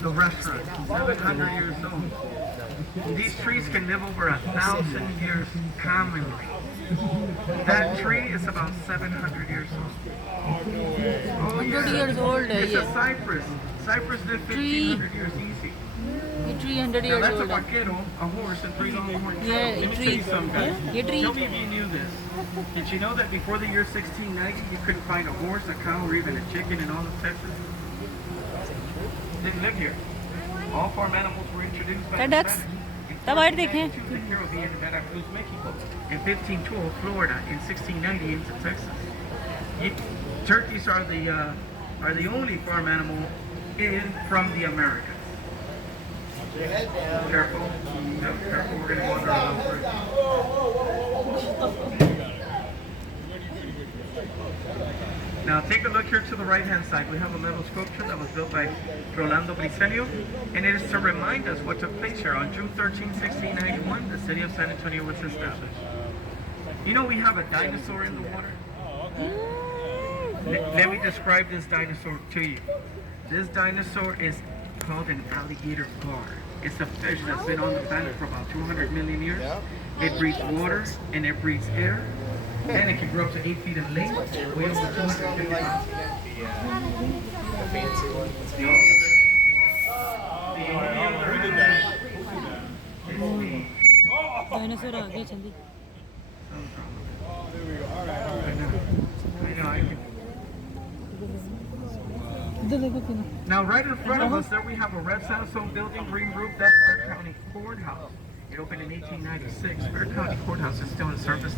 the restaurant, 700 years old. These trees can live over 1,000 years commonly. That tree is about 700 years old. Oh, 100 years old. It's a cypress. Cypress live 1,500 years easy. 300 Now years that's a old. vaquero, a horse, and 3 long horns. Yeah, Let me tell you tree. something, guys. Yeah, tree. Tell me if you knew this. Did you know that before the year 1690, you couldn't find a horse, a cow, or even a chicken in all of Texas? Didn't live here. All farm animals were introduced by the ducks. Spanish. तब आए देखें. To the Caribbean and Veracruz, Mexico. In 1512, Florida. In 1690, into Texas. Turkeys are the only farm animal from the Americas. Careful. No, careful. We're going to go under a little bridge. Now take a look here to the right hand side. We have a metal sculpture that was built by Rolando Briceño, and it is to remind us what took place here. On June 13, 1691, the city of San Antonio was established. You know we have a dinosaur in the water? Let me describe this dinosaur to you. This dinosaur is called an alligator gar. It's a fish that's been on the planet for about 200 million years. It breathes water and it breathes air. And it can grow up to 8 feet in length, weigh over 250 pounds. The fancy one. The only other animal is dinosaur आ गए जल्दी. इधर देखो कितना. Now, right in front of us, there we have a red sandstone building, green roof. That's Bexar County Courthouse. It opened in 1896. Bexar County Courthouse is still in service.